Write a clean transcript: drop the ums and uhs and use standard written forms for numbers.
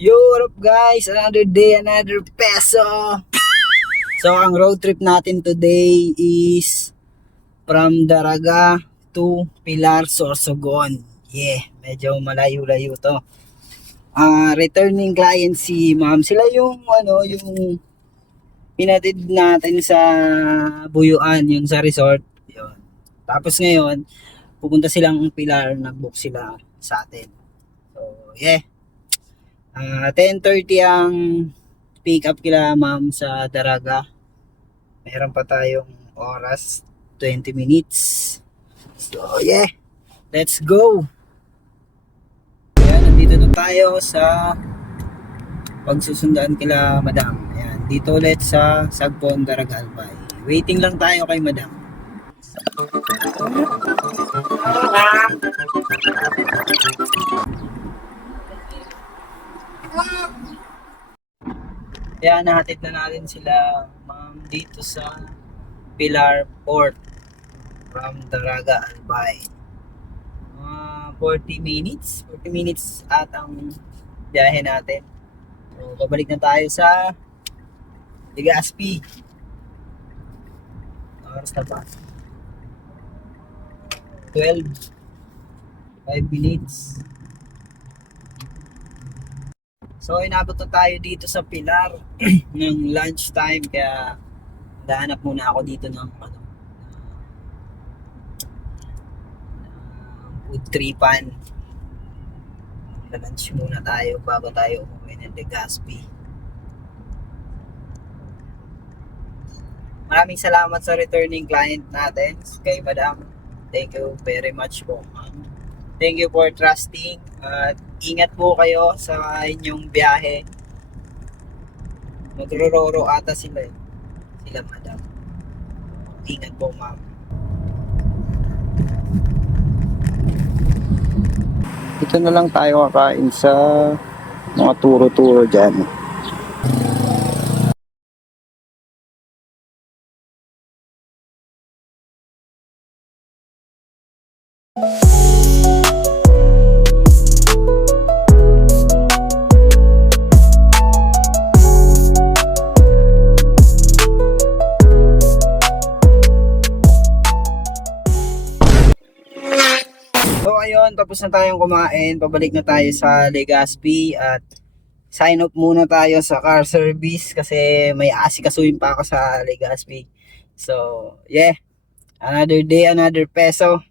Yo, what up guys? Another day, another peso. So, ang road trip natin today is from Daraga to Pilar, Sorsogon. Yeah, medyo malayo-layo to. Returning client si ma'am. Sila yung yung pinatid natin sa Buyuan, yung sa resort. Yun. Tapos ngayon, pupunta silang Pilar, nag-book sila sa atin. So, yeah. 10:30 ang pick up kila ma'am sa Daraga. Meron pa tayong oras, 20 minutes. So yeah, let's go! Ayan, nandito na tayo sa pagsusundan kila madam. Ayan, dito ulit sa Sagpon, Daraga Albay. Waiting lang tayo kay madam. Ayan, nahatid na natin sila ma'am dito sa Pilar Port from Daraga Albay. 40 minutes at ang biyahe natin. So, babalik na tayo sa Legazpi. Oras na ba? 12, 5 minutes. So, inabot na tayo dito sa Pilar ng lunch time, kaya dahanap muna ako dito ng food tripan. Lunch muna tayo bago tayo umuwi ng Legazpi. Maraming salamat sa returning client natin kay Madam. Thank you very much po, ma'am. Thank you for trusting at ingat po kayo sa inyong biyahe. Magrororo ata sila eh. Sila Madam. Ingat po, ma'am. Ito na lang tayo kakain sa mga turo-turo dyan. So ayun, tapos na tayong kumain. Pabalik na tayo sa Legazpi at sign off muna tayo sa car service kasi may asikasuhin pa ako sa Legazpi. So, yeah. Another day, another peso.